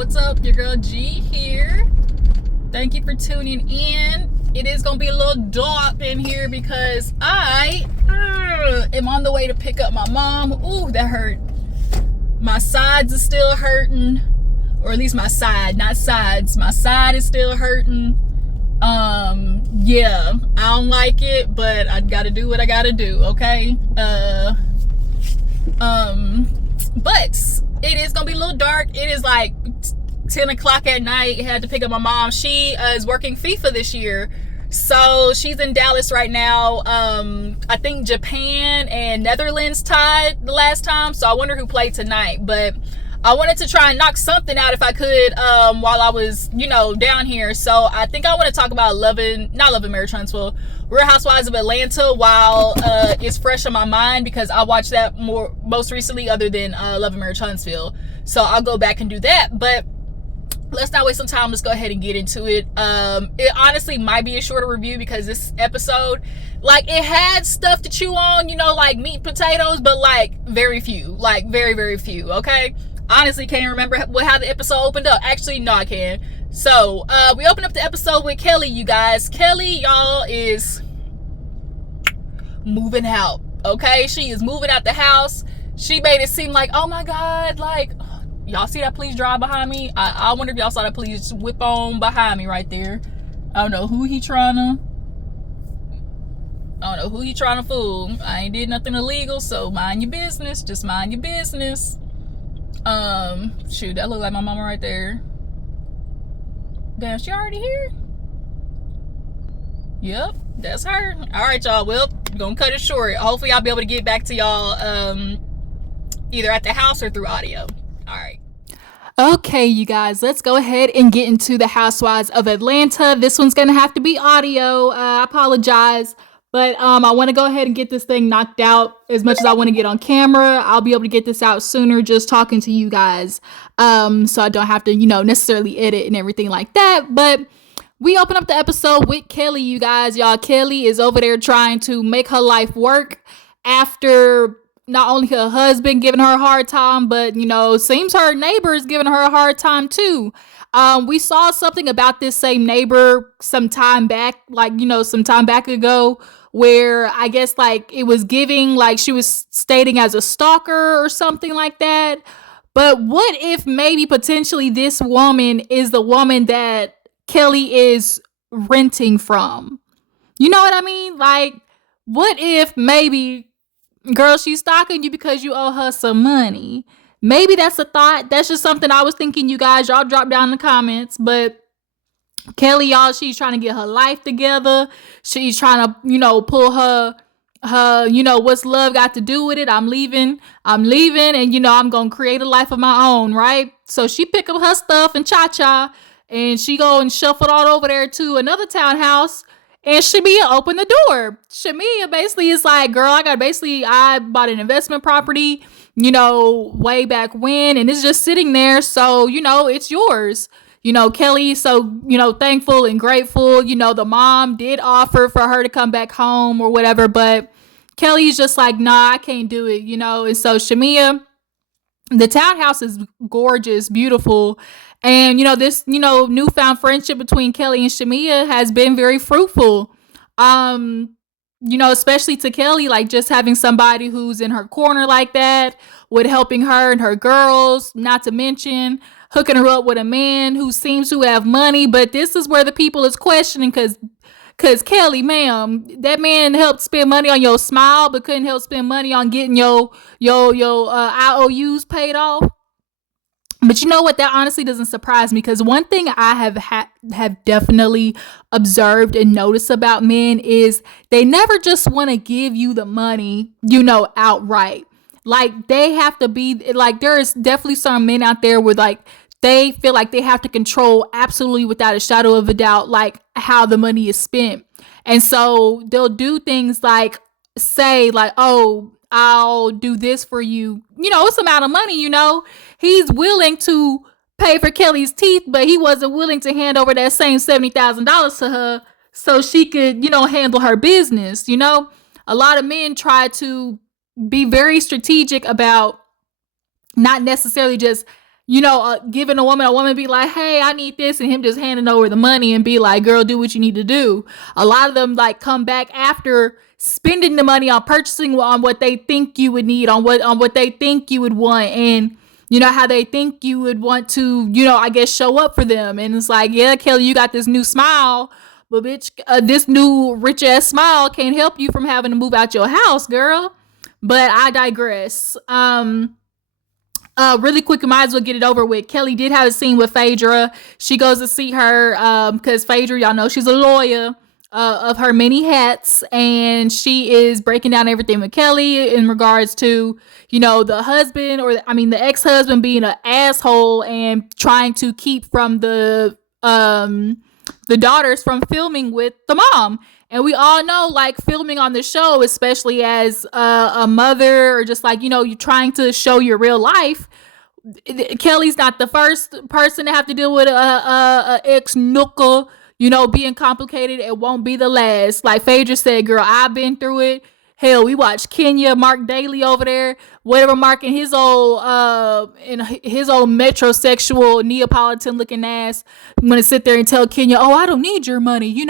what's up? Your girl G here. Thank you for tuning in. It is gonna be a little dark in here because I am on the way to pick up my mom. Ooh, that hurt. My sides are still hurting, or at least my side, not sides. My side is still hurting. Yeah, I don't like it, but I gotta do what I gotta do. Okay. But it is gonna be a little dark. It is like 10 o'clock at night. I had to pick up my mom. She is working FIFA this year, so she's in Dallas right now. I think Japan and Netherlands tied the last time, so I wonder who played tonight. But I wanted to try and knock something out if I could while I was, down here. So I think I want to talk about Real Housewives of Atlanta while it's fresh on my mind, because I watched that most recently other than Love and Marriage Huntsville. So I'll go back and do that. But let's not waste some time. Let's go ahead and get into it. It honestly might be a shorter review because this episode, it had stuff to chew on, like meat and potatoes, but very few, very, very few. Okay. Honestly, can't even remember how the episode opened up. Actually, no, I can. So, we opened up the episode with Kelly, you guys. Kelly, y'all, is moving out, okay? She is moving out the house. She made it seem like, oh my God, y'all see that police drive behind me? I wonder if y'all saw that police whip on behind me right there. I don't know who he trying to fool. I ain't did nothing illegal, so mind your business. Just mind your business. Shoot, that look like my mama right there. Damn, she already here? Yep, that's her. All right, y'all. Well, gonna cut it short. Hopefully I'll be able to get back to y'all either at the house or through audio. All right. Okay, you guys, let's go ahead and get into the Housewives of Atlanta. This one's gonna have to be audio. I apologize. But I want to go ahead and get this thing knocked out. As much as I want to get on camera, I'll be able to get this out sooner just talking to you guys. So I don't have to, necessarily edit and everything like that. But we open up the episode with Kelly, you guys. Y'all, Kelly is over there trying to make her life work after not only her husband giving her a hard time, but, seems her neighbor is giving her a hard time too. We saw something about this same neighbor some time back ago, where I guess it was giving she was stating as a stalker or something like that. But what if maybe potentially this woman is the woman that Kelly is renting from? You know what I mean? What if maybe, girl, she's stalking you because you owe her some money? Maybe that's a thought. That's just something I was thinking, you guys. Y'all drop down in the comments. But Kelly, y'all, she's trying to get her life together. She's trying to, pull her, what's love got to do with it? I'm leaving, and, I'm going to create a life of my own, right? So she pick up her stuff and cha-cha, and she go and shuffle it all over there to another townhouse, and Shamea opened the door. Shamea basically is like, girl, I bought an investment property, way back when, and it's just sitting there, so, it's yours. Kelly, so, thankful and grateful. The mom did offer for her to come back home or whatever, but Kelly's just like, nah, I can't do it, And so Shamea, the townhouse is gorgeous, beautiful. And, this, newfound friendship between Kelly and Shamea has been very fruitful. Especially to Kelly, just having somebody who's in her corner like that, with helping her and her girls, not to mention hooking her up with a man who seems to have money. But this is where the people is questioning, because Kelly, ma'am, that man helped spend money on your smile, but couldn't help spend money on getting your IOUs paid off. But you know what? That honestly doesn't surprise me, because one thing I have definitely observed and noticed about men is they never just want to give you the money, outright. They have to be there is definitely some men out there where they feel like they have to control absolutely without a shadow of a doubt, how the money is spent. And so they'll do things say oh, I'll do this for you. It's amount of money, He's willing to pay for Kelly's teeth, but he wasn't willing to hand over that same $70,000 to her so she could, handle her business. A lot of men try to be very strategic about not necessarily just, giving a woman be like, hey, I need this, and him just handing over the money and be like, girl, do what you need to do. A lot of them like come back after spending the money on purchasing on what they think you would need, on what they think you would want, and how they think you would want to, I guess show up for them. And it's like, yeah, Kelly, you got this new smile, but bitch, this new rich ass smile can't help you from having to move out your house, girl. But I digress. Really quick, I might as well get it over with. Kelly did have a scene with Phaedra. She goes to see her because Phaedra, y'all know she's a lawyer of her many hats, and she is breaking down everything with Kelly in regards to, the husband, the ex-husband being an asshole and trying to keep from the daughters from filming with the mom. And we all know, like, filming on the show, especially as a mother, or just like, you're trying to show your real life. Kelly's not the first person to have to deal with a ex-nooker, being complicated. It won't be the last. Like Phaedra said, girl, I've been through it. Hell, we watched Kenya, Mark Daly over there, whatever Mark in his old metrosexual Neapolitan looking ass. I'm gonna sit there and tell Kenya, oh, I don't need your money.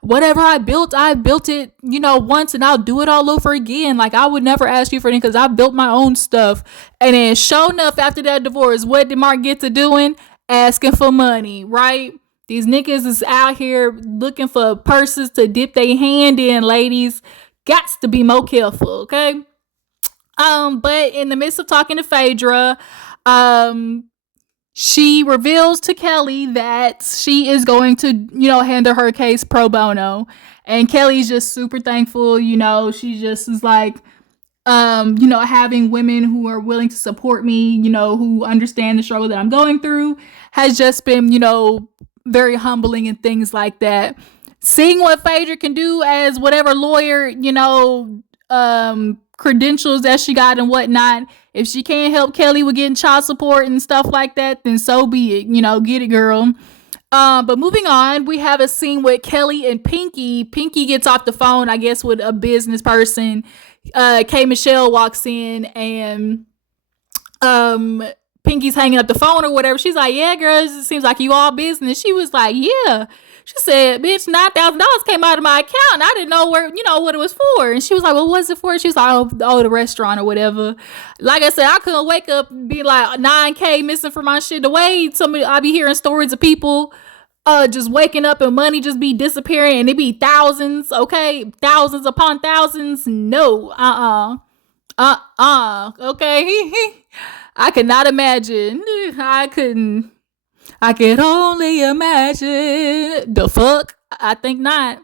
Whatever I built it, once, and I'll do it all over again. Like, I would never ask you for anything because I built my own stuff. And then sure enough, after that divorce, what did Mark get to doing? Asking for money, right? These niggas is out here looking for purses to dip their hand in, ladies. Gots to be more careful, okay? But in the midst of talking to Phaedra, she reveals to Kelly that she is going to, handle her case pro bono. And Kelly's just super thankful, she just is like, having women who are willing to support me, who understand the struggle that I'm going through, has just been, very humbling and things like that. Seeing what Phaedra can do as whatever lawyer, credentials that she got and whatnot. If she can't help Kelly with getting child support and stuff like that, then so be it. Get it, girl. But moving on, we have a scene with Kelly and Pinky. Pinky gets off the phone, I guess, with a business person. K. Michelle walks in, and Pinky's hanging up the phone or whatever. She's like, yeah, girl, it seems like you all business. She was like, yeah. She said, bitch, $9,000 came out of my account. And I didn't know what it was for. And she was like, well, what's it for? She was like, oh, the restaurant or whatever. Like I said, I couldn't wake up and be like, $9K missing from my shit. The way I be hearing stories of people just waking up and money just be disappearing and it be thousands, okay? Thousands upon thousands. No, okay? I could not imagine. I could only imagine. The fuck? I think not.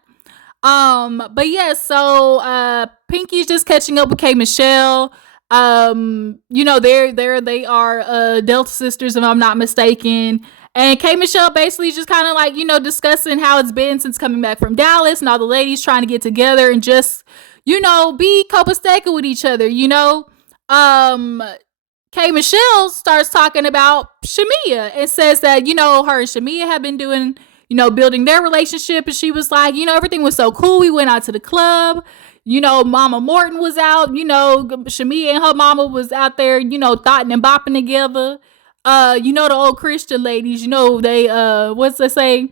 But yeah, so Pinky's just catching up with K. Michelle. They are Delta sisters, if I'm not mistaken. And K. Michelle basically just kind of like, discussing how it's been since coming back from Dallas, and all the ladies trying to get together and just, be copacetic with each other, K. Michelle starts talking about Shamea and says that, her and Shamea have been doing, building their relationship. And she was like, everything was so cool. We went out to the club. Mama Morton was out. Shamea and her mama was out there, thotting and bopping together. The old Christian ladies, they, what's they say?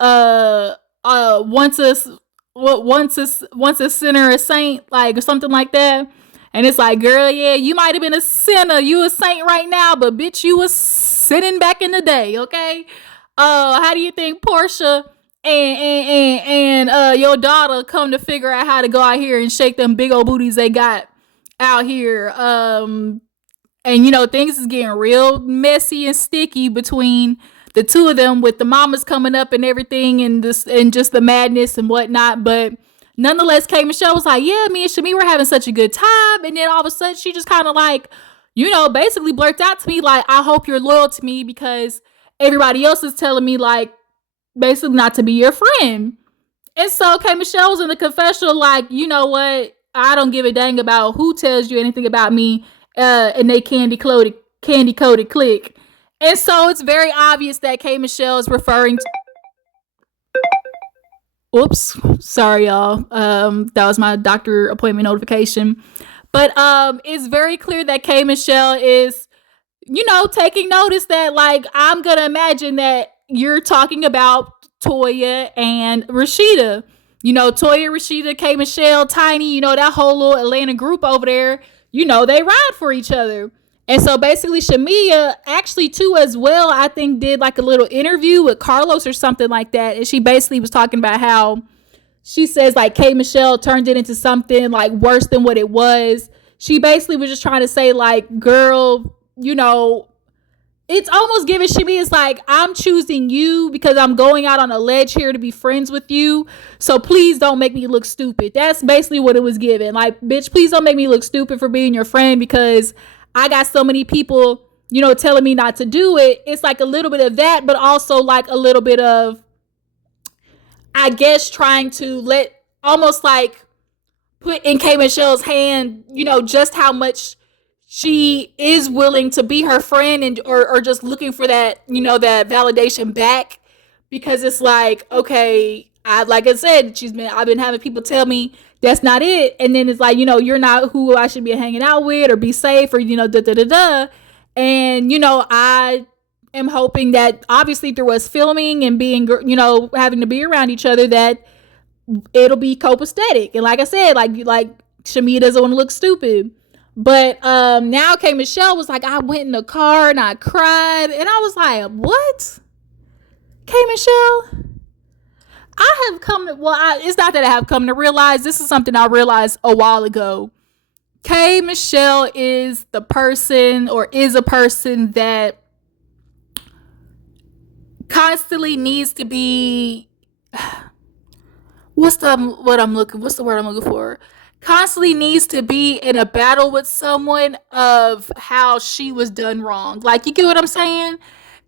Once a sinner, a saint, like, or something like that. And it's like, girl, yeah, you might have been a sinner. You a saint right now, but bitch, you was sinning back in the day, okay? How do you think Porsha and your daughter come to figure out how to go out here and shake them big old booties they got out here? And things is getting real messy and sticky between the two of them, with the mamas coming up and everything, and just the madness and whatnot. But nonetheless, K. Michelle was like, yeah, me and Shamea were having such a good time. And then all of a sudden, she just kind of like, basically blurts out to me, like, I hope you're loyal to me because everybody else is telling me, like, basically not to be your friend. And so K. Michelle was in the confessional like, you know what? I don't give a dang about who tells you anything about me and they candy-coated clique. And so it's very obvious that K. Michelle is referring to... Oops, sorry y'all. That was my doctor appointment notification. But it's very clear that K. Michelle is, taking notice that, like, I'm gonna imagine that you're talking about Toya and Rashida. Toya, Rashida, K. Michelle, Tiny, that whole little Atlanta group over there, they ride for each other. And so basically Shamea actually too as well, I think, did like a little interview with Carlos or something like that. And she basically was talking about how she says like K. Michelle turned it into something like worse than what it was. She basically was just trying to say like, girl, it's almost giving Shimmy is like, I'm choosing you because I'm going out on a ledge here to be friends with you. So please don't make me look stupid. That's basically what it was given. Like, bitch, please don't make me look stupid for being your friend because I got so many people, telling me not to do it. It's like a little bit of that, but also like a little bit of, I guess, trying to almost like put in K. Michelle's hand, just how much she is willing to be her friend and or just looking for that, that validation back. Because it's like, okay, like I said, I've been having people tell me that's not it. And then it's like, you're not who I should be hanging out with or be safe or, da da da da. And, I am hoping that obviously through us filming and being, having to be around each other, that it'll be copacetic. And like I said, like Shamea doesn't want to look stupid. But now K. Michelle was like, I went in the car and I cried. And I was like, what? K. Michelle? I have come to, it's not that I have come to realize. This is something I realized a while ago. K. Michelle is the person or is a person that constantly needs to be, what's the word I'm looking for? Constantly needs to be in a battle with someone of how she was done wrong. Like, you get what I'm saying?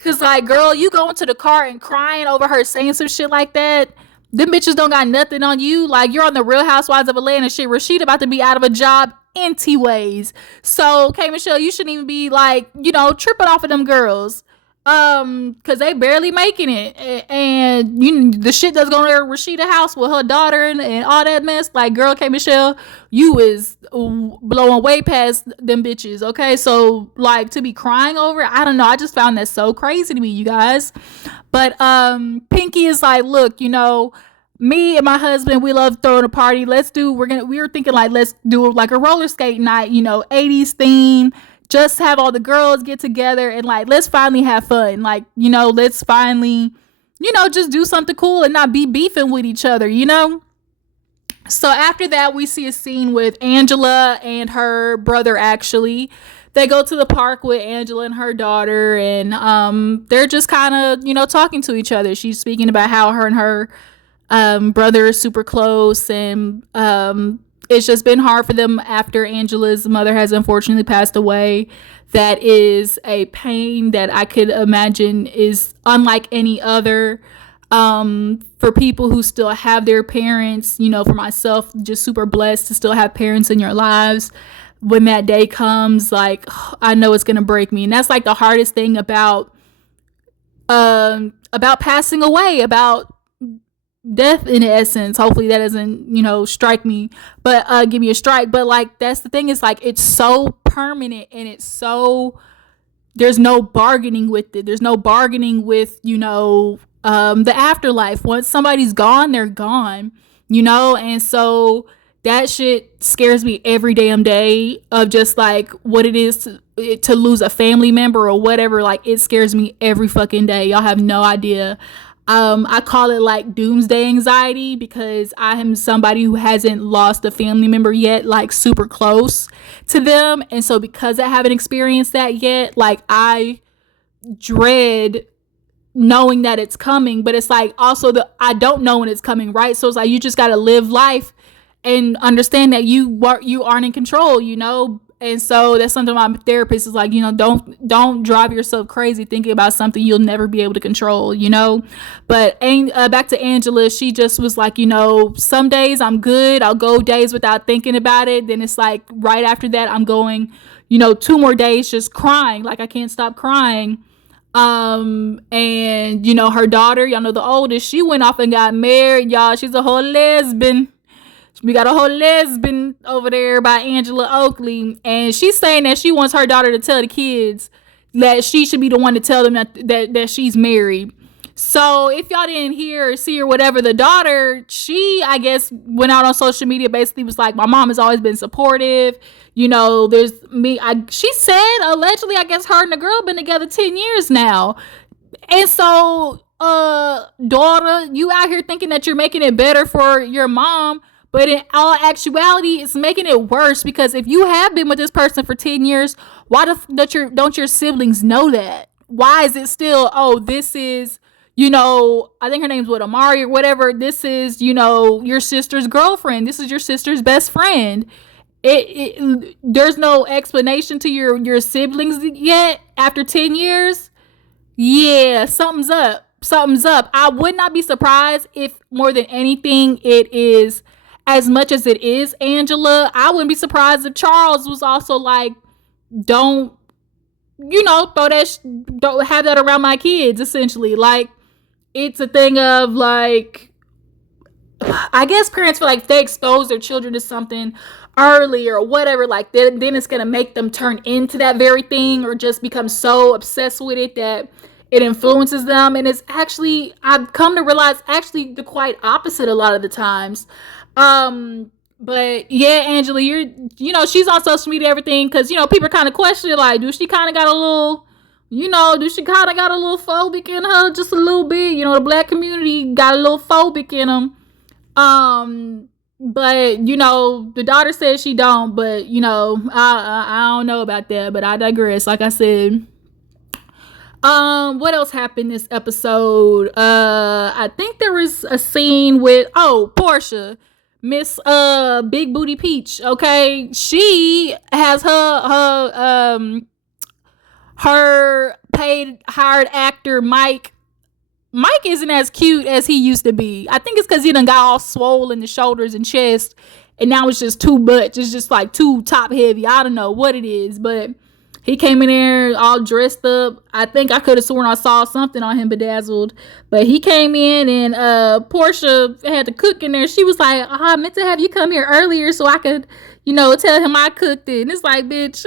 Cause like, girl, you go into the car and crying over her saying some shit like that. Them bitches don't got nothing on you. Like, you're on the Real Housewives of Atlanta shit. Rashida about to be out of a job anyways. So, K. Michelle, you shouldn't even be like, tripping off of them girls. Cause they barely making it, and the shit that's going to Rashida house with her daughter and all that mess. Like, girl, K. Michelle, you is blowing way past them bitches. Okay, so like, to be crying over it, I don't know. I just found that so crazy to me, you guys. But Pinky is like, look, me and my husband, we love throwing a party. We were thinking like, let's do like a roller skate night, 80s theme. Just have all the girls get together and like, let's finally have fun. Like, let's finally, just do something cool and not be beefing with each other, So after that, we see a scene with Angela and her brother, actually. They go to the park with Angela and her daughter, and they're just kind of, talking to each other. She's speaking about how her and her brother are super close, and it's just been hard for them after Angela's mother has unfortunately passed away. That is a pain that I could imagine is unlike any other. For people who still have their parents, for myself, just super blessed to still have parents in your lives. When that day comes, like, I know it's gonna break me, and that's like the hardest thing about passing away, about death in essence. Hopefully that doesn't strike me, but give me a strike. But like, that's the thing, is like, it's so permanent, and it's so, there's no bargaining with it. There's no bargaining with the afterlife. Once somebody's gone, they're gone, and so that shit scares me every damn day, of just like what it is to lose a family member or whatever. Like, it scares me every fucking day. Y'all have no idea. I call it like doomsday anxiety, because I am somebody who hasn't lost a family member yet, like super close to them. And so because I haven't experienced that yet, like, I dread knowing that it's coming. But it's like, also, I don't know when it's coming, right? So it's like, you just got to live life and understand that you aren't in control, And so that's something my therapist is like, don't drive yourself crazy thinking about something you'll never be able to control, But back to Angela, she just was like, some days I'm good. I'll go days without thinking about it. Then it's like right after that, I'm going, 2 more days just crying. Like, I can't stop crying. And her daughter, y'all know the oldest, she went off and got married, y'all. She's a whole lesbian. We got a whole lesbian over there by Angela Oakley, and she's saying that she wants her daughter to tell the kids that she should be the one to tell them that she's married. So if y'all didn't hear or see or whatever, the daughter, she, I guess, went out on social media, basically was like, my mom has always been supportive. There's me. She said, allegedly, I guess her and the girl been together 10 years now. And so, daughter, you out here thinking that you're making it better for your mom, but in all actuality, it's making it worse, because if you have been with this person for 10 years, why don't your siblings know that? Why is it still, oh, this is, I think her name's Amari or whatever. This is, your sister's girlfriend. This is your sister's best friend. There's no explanation to your siblings yet after 10 years. Yeah, something's up. I would not be surprised if, more than anything, it is, as much as it is Angela, I wouldn't be surprised if Charles was also like, don't don't have that around my kids, essentially. Like, it's a thing of like, I guess parents feel like if they expose their children to something early or whatever, like then it's gonna make them turn into that very thing, or just become so obsessed with it that it influences them. And it's actually, I've come to realize, actually the quite opposite a lot of the times. But yeah, Angela, she's on social media, everything, because people kind of question it, like, do she kind of got a little phobic in her, just a little bit? The black community got a little phobic in them. But the daughter says she don't, but I don't know about that, but I digress. Like I said, what else happened this episode? I think there was a scene with Porsha, Miss Big Booty Peach. Okay, she has her paid hired actor Mike. Mike isn't as cute as he used to be. I think it's because he done got all swole in the shoulders and chest, and now it's just too much. It's just like too top heavy. I don't know what it is, but he came in there all dressed up. I think I could have sworn I saw something on him bedazzled, but he came in, and Porsha had to cook in there. She was like, I meant to have you come here earlier so I could, tell him I cooked it. And it's like, bitch,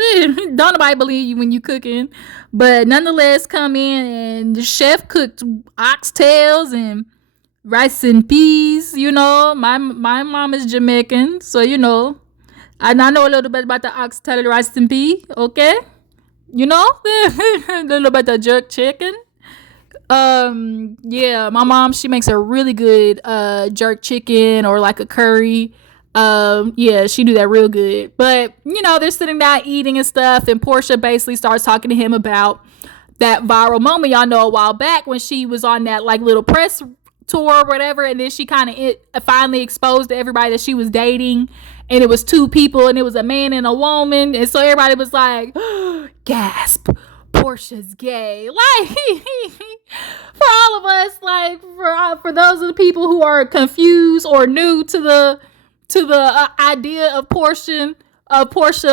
don't nobody believe you when you cooking. But nonetheless, come in, and the chef cooked oxtails and rice and peas. My mom is Jamaican, so and I know a little bit about the oxtail, rice and pea. Okay, a little bit of jerk chicken. Yeah, my mom, she makes a really good jerk chicken, or like a curry. Yeah, she do that real good. But they're sitting down eating and stuff, and Porsha basically starts talking to him about that viral moment, y'all know, a while back when she was on that like little press tour or whatever, and then she kind of finally exposed to everybody that she was dating, and it was two people, and it was a man and a woman, and so everybody was like, gasp, Porsha's gay. Like, for all of us, like, for those of the people who are confused or new to the idea of Porsha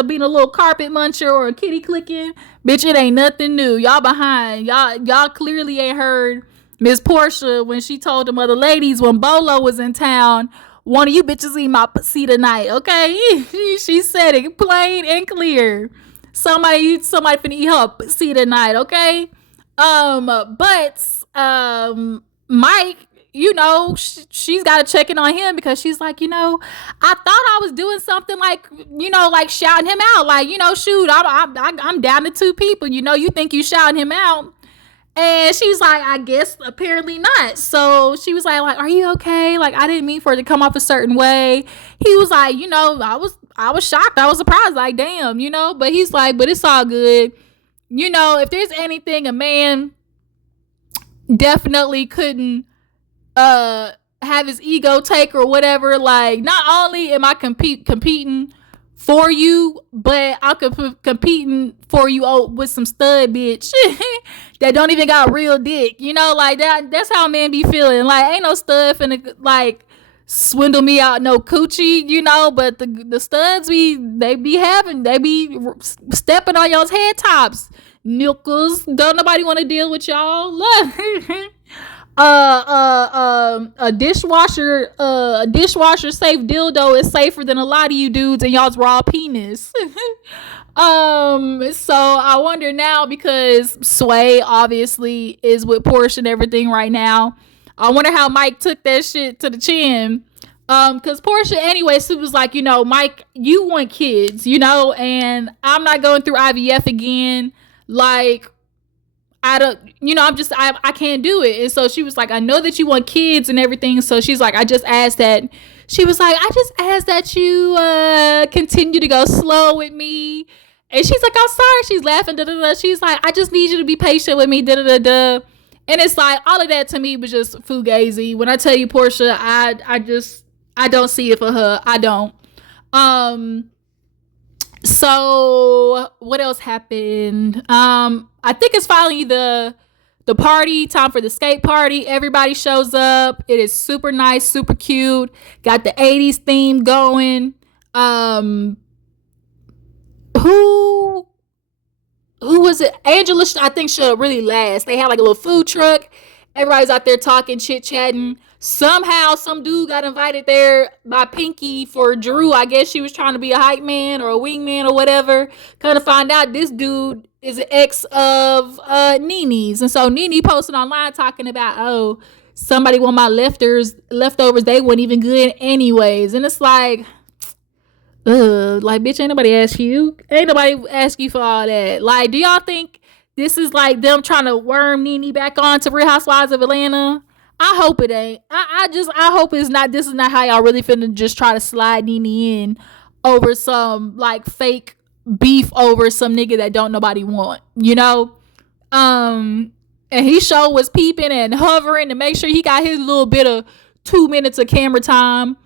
being a little carpet muncher or a kitty clicking, bitch, it ain't nothing new. Y'all behind. Y'all clearly ain't heard Miss Porsha when she told them other ladies when Bolo was in town, one of you bitches eat my pussy tonight, okay? She said it plain and clear. Somebody finna eat her pussy tonight, okay? But Mike, she's got to check in on him, because she's like, I thought I was doing something like, like shouting him out, like, shoot, I'm down to two people, you think you shouting him out. And she's like, I guess apparently not. So she was like, are you okay? Like, I didn't mean for it to come off a certain way. He was like, I was shocked. I was surprised. Like, damn, but he's like, but it's all good. If there's anything a man definitely couldn't have his ego take or whatever, like, not only am I competing for you, but I'm competing for you with some stud bitch that don't even got real dick, like that's how men be feeling. Like, ain't no stud finna like swindle me out no coochie, but the studs they be stepping on y'all's head tops, nickels. Don't nobody want to deal with y'all. Look. A dishwasher safe dildo is safer than a lot of you dudes and y'all's raw penis. So I wonder now, because Sway obviously is with Porsche and everything right now. I wonder how Mike took that shit to the chin. Cause Porsche anyway, she was like, Mike, you want kids, and I'm not going through IVF again. Like, I don't, I can't do it. And so she was like, I know that you want kids and everything. So she's like, I just asked that. She was like, I just asked that you continue to go slow with me. And she's like, I'm sorry. She's laughing. Da, da, da. She's like, I just need you to be patient with me. Da, da, da, da. And it's like, all of that to me was just fugazi. When I tell you, Porsche, I don't see it for her. I don't. So what else happened? I think it's finally the party time for the skate party. Everybody shows up. It is super nice, super cute. Got the 80s theme going. Who was it? Angela, I think, should really last. They had like a little food truck. Everybody's out there talking, chit chatting. Somehow, some dude got invited there by Pinky for Drew. I guess she was trying to be a hype man or a wingman or whatever. Kind of find out this dude is an ex of Nene's. And so Nene posted online talking about, oh, somebody want my leftovers. They weren't even good anyways. And it's like, like, bitch, ain't nobody ask you. Ain't nobody ask you for all that. Like, do y'all think this is like them trying to worm Nene back on to Real Housewives of Atlanta? I hope it ain't. I hope it's not. This is not how y'all really finna just try to slide Nene in over some like fake beef over some nigga that don't nobody want, And he sure was peeping and hovering to make sure he got his little bit of 2 minutes of camera time.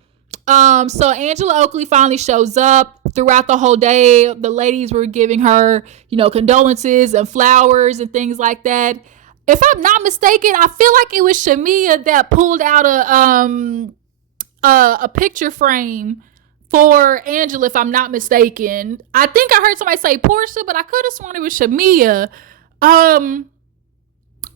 So Angela Oakley finally shows up. Throughout the whole day, the ladies were giving her, condolences and flowers and things like that. If I'm not mistaken, I feel like it was Shamea that pulled out a picture frame for Angela, if I'm not mistaken. I think I heard somebody say Porsha, but I could have sworn it was Shamea.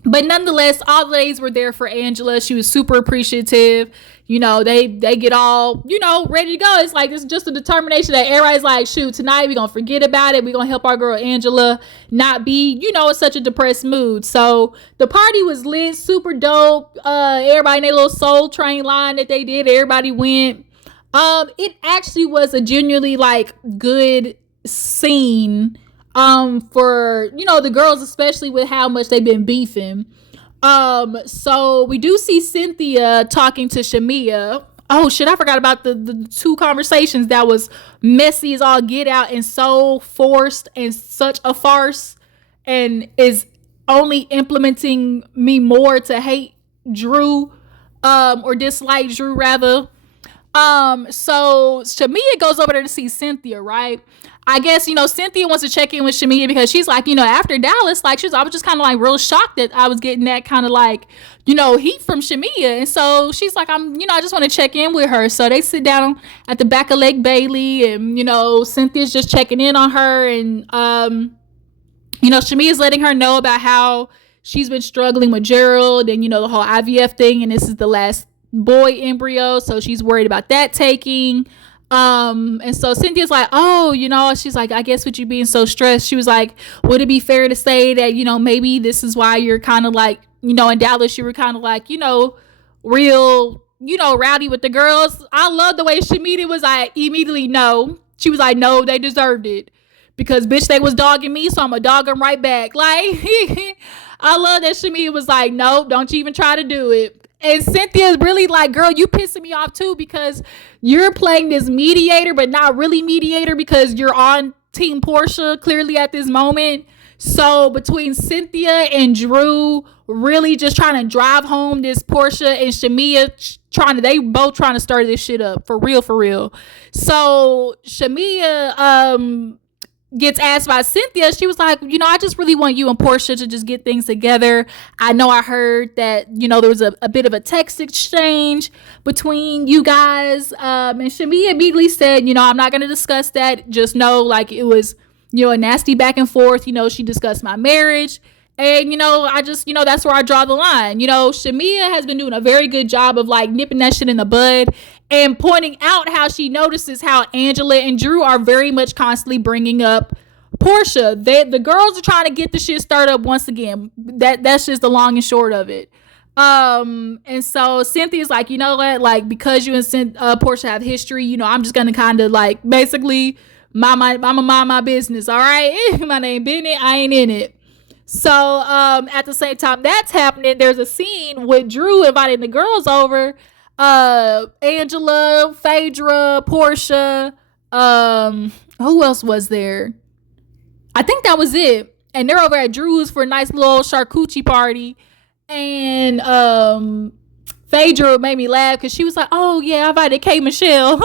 But nonetheless, all the ladies were there for Angela. She was super appreciative. They get all, ready to go. It's like, it's just a determination that everybody's like, shoot, tonight we're going to forget about it. We're going to help our girl Angela not be, in such a depressed mood. So the party was lit, super dope. Everybody in their little Soul Train line that they did, everybody went. It actually was a genuinely like good scene for, the girls, especially with how much they've been beefing. So we do see Cynthia talking to Shamea. Oh shit, I forgot about the two conversations that was messy as all get out and so forced and such a farce, and is only implementing me more to hate Drew, or dislike Drew rather. So Shamea goes over there to see Cynthia, right? I guess, Cynthia wants to check in with Shamea because she's like, after Dallas, like, I was just kind of like real shocked that I was getting that kind of like, heat from Shamea. And so she's like, I just want to check in with her. So they sit down at the back of Lake Bailey, and, Cynthia's just checking in on her. And, Shamea's letting her know about how she's been struggling with Gerald and, the whole IVF thing. And this is the last boy embryo. So she's worried about that taking. And so Cynthia's like, oh, she's like, I guess with you being so stressed, she was like, would it be fair to say that, maybe this is why you're kind of like, in Dallas, you were kind of like, real, rowdy with the girls. I love the way Shamea was like, immediately, no. She was like, no, they deserved it. Because, bitch, they was dogging me, so I'm going to dog them right back. Like, I love that Shamea was like, no, don't you even try to do it. And Cynthia's really like, girl, you pissing me off too, because you're playing this mediator, but not really mediator, because you're on Team Porsha clearly at this moment. So between Cynthia and Drew really just trying to drive home this Porsha, and Shamea they both trying to start this shit up for real, for real. So Shamea gets asked by Cynthia. She was like, I just really want you and Porsha to just get things together. I know I heard that, there was a bit of a text exchange between you guys. And Shamea immediately said, I'm not going to discuss that. Just know, like, it was, a nasty back and forth. She discussed my marriage. And, I just, that's where I draw the line. Shamea has been doing a very good job of like nipping that shit in the bud and pointing out how she notices how Angela and Drew are very much constantly bringing up Porsha. The girls are trying to get the shit started up once again. That's just the long and short of it. And so Cynthia's like, you know what, like, because you and Porsha have history, you know, I'm just gonna kind of like basically I'ma mind my business. All right. My name Bennett, I ain't in it. So at the same time that's happening, there's a scene with Drew inviting the girls over. Angela, Phaedra, Porsha, who else was there? I think that was it. And they're over at Drew's for a nice little charcuterie party. And Phaedra made me laugh because she was like, oh yeah, I invited K Michelle. And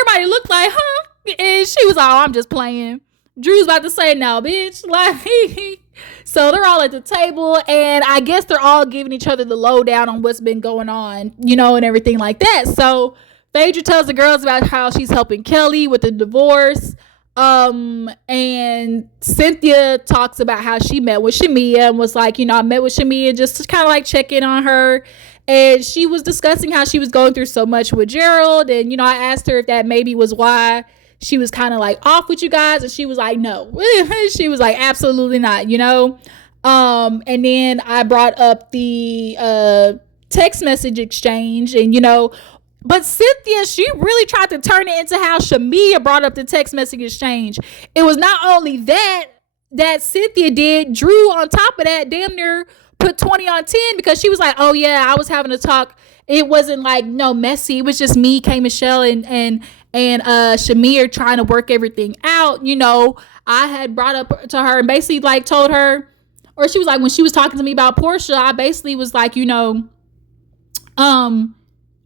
everybody looked like, huh? And she was like, oh, I'm just playing. Drew's about to say, no, bitch. Like, so they're all at the table, and I guess they're all giving each other the lowdown on what's been going on, you know, and everything like that. So Phaedra tells the girls about how she's helping Kelly with the divorce. And Cynthia talks about how she met with Shamea and was like, you know, I met with Shamea just to kind of like check in on her. And she was discussing how she was going through so much with Gerald. And, you know, I asked her if that maybe was why she was kind of like off with you guys. And she was like, no. She was like, absolutely not, you know. And then I brought up the text message exchange, and, you know, but Cynthia, she really tried to turn it into how Shamea brought up the text message exchange. It was not only that Cynthia did, Drew on top of that damn near put 20 on 10 because she was like, oh yeah, I was having a talk. It wasn't like no messy. It was just me, K Michelle, and Shamea trying to work everything out. You know, I had brought up to her and basically like told her, or she was like, when she was talking to me about Porsha, I basically was like, you know, how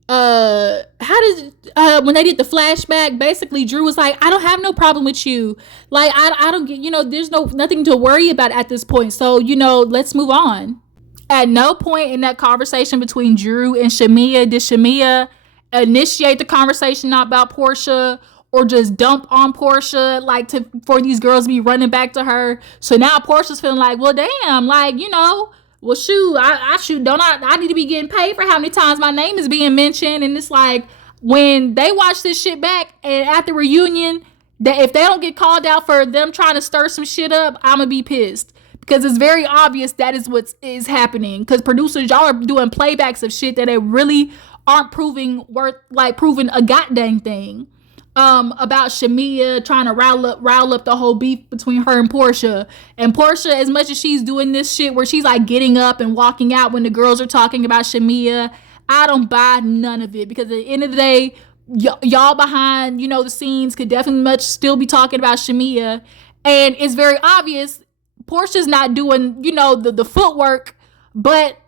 did when they did the flashback, basically Drew was like, I don't have no problem with you, like I don't get, you know, there's nothing to worry about at this point, so, you know, let's move on. At no point in that conversation between Drew and Shamea did Shamea initiate the conversation about Porsha or just dump on Porsha, like for these girls to be running back to her. So now Porsha's feeling like, well damn, like, you know, well shoot, I need to be getting paid for how many times my name is being mentioned. And it's like, when they watch this shit back and at the reunion, that if they don't get called out for them trying to stir some shit up, I'm gonna be pissed, because it's very obvious that is what is happening. Because producers, y'all are doing playbacks of shit that they really aren't proving a goddamn thing. About Shamea trying to rile up the whole beef between her and Porsha. And Porsha, as much as she's doing this shit where she's like getting up and walking out when the girls are talking about Shamea, I don't buy none of it, because at the end of the day, y'all behind, you know, the scenes could definitely much still be talking about Shamea. And it's very obvious Porsha's not doing, you know, the footwork, but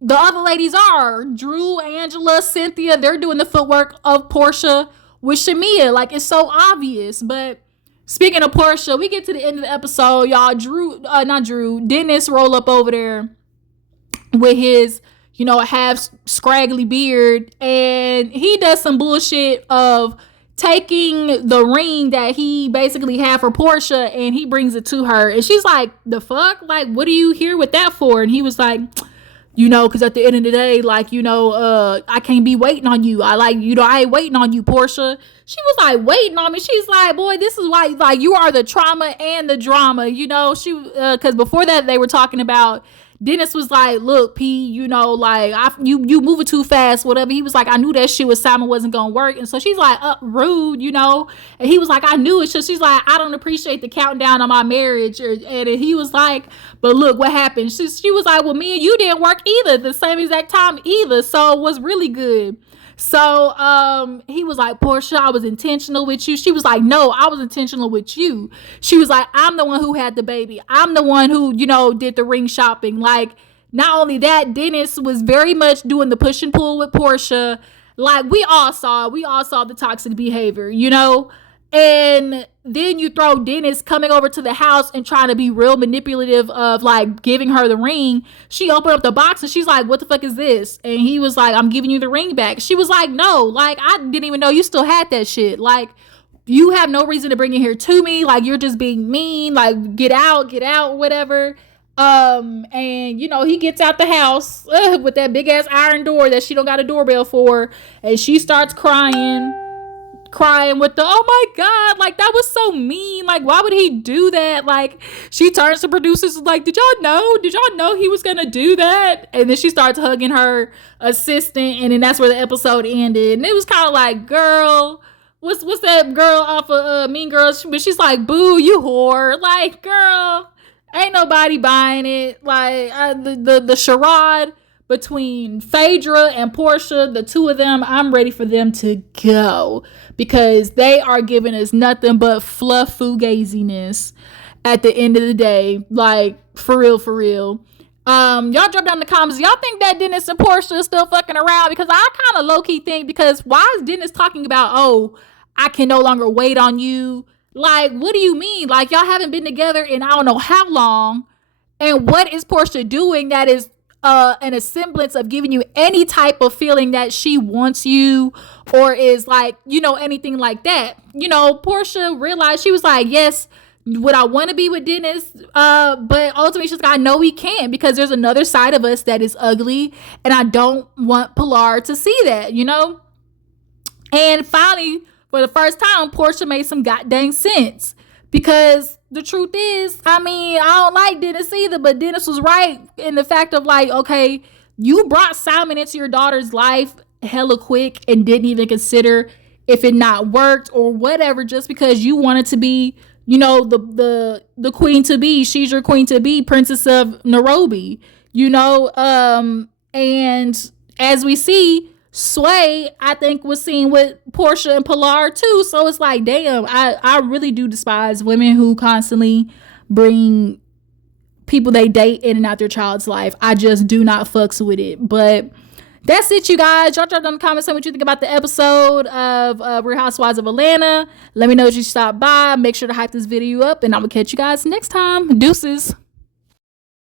the other ladies are. Drew, Angela, Cynthia, they're doing the footwork of Porsha with Shamea. Like, it's so obvious. But speaking of Porsha, we get to the end of the episode, y'all. Dennis roll up over there with his, you know, half scraggly beard, and he does some bullshit of taking the ring that he basically had for Porsha, and he brings it to her, and she's like, the fuck, like, what are you here with that for? And he was like, you know, because at the end of the day, like, you know, I can't be waiting on you. I ain't waiting on you, Porsha. She was like, waiting on me. She's like, boy, this is why, like, you are the trauma and the drama, you know. She, because before that, they were talking about, Dennis was like, look, P, you know, like, you moving too fast, whatever. He was like, I knew that shit with Simon wasn't gonna work. And so she's like, rude, you know. And he was like, I knew it. So she's like, I don't appreciate the countdown on my marriage. And he was like, but look what happened. She was like, well, me and you didn't work either at the same exact time either. So it was really good. So he was like, Porsha, I was intentional with you. She was like, no, I was intentional with you. She was like, I'm the one who had the baby. I'm the one who, you know, did the ring shopping. Like, not only that, Dennis was very much doing the push and pull with Porsha. Like, we all saw the toxic behavior, you know. And then you throw Dennis coming over to the house and trying to be real manipulative of, like, giving her the ring. She opened up the box and she's like, what the fuck is this? And he was like, I'm giving you the ring back. She was like, no, like, I didn't even know you still had that shit. Like, you have no reason to bring it here to me. Like, you're just being mean. Like, get out, whatever. And, you know, he gets out the house with that big ass iron door that she don't got a doorbell for. And she starts crying. crying with the, oh my God, like that was so mean. Like, why would he do that? Like, she turns to producers like, did y'all know he was gonna do that? And then she starts hugging her assistant, and then that's where the episode ended. And it was kind of like, girl, what's that girl off of Mean Girls? But she's like, boo, you whore. Like, girl, ain't nobody buying it. Like, the charade between Phaedra and Porsha, the two of them, I'm ready for them to go, because they are giving us nothing but fluff fugaziness at the end of the day. Like, for real. Y'all drop down in the comments. Y'all think that Dennis and Porsha is still fucking around? Because I kind of low-key think, because why is Dennis talking about, oh, I can no longer wait on you? Like, what do you mean? Like, y'all haven't been together in I don't know how long. And what is Porsha doing that is a semblance of giving you any type of feeling that she wants you, or is like, you know, anything like that? You know, Porsha realized, she was like, yes, would I want to be with Dennis? But ultimately she's like, I know we can't, because there's another side of us that is ugly, and I don't want Pilar to see that, you know? And finally, for the first time, Porsha made some goddamn sense, because the truth is, I mean, I don't like Dennis either, but Dennis was right in the fact of like, okay, you brought Simon into your daughter's life hella quick and didn't even consider if it not worked or whatever, just because you wanted to be, you know, the queen to be. She's your queen to be, Princess of Nairobi, you know? And as we see, Sway, I think, was seen with Porsha and Pilar too. So it's like, damn, I really do despise women who constantly bring people they date in and out their child's life. I just do not fucks with it. But that's it, you guys. Y'all drop down in the comments, tell me what you think about the episode of Real Housewives of Atlanta. Let me know if you stopped by. Make sure to hype this video up, and I'm gonna catch you guys next time. Deuces.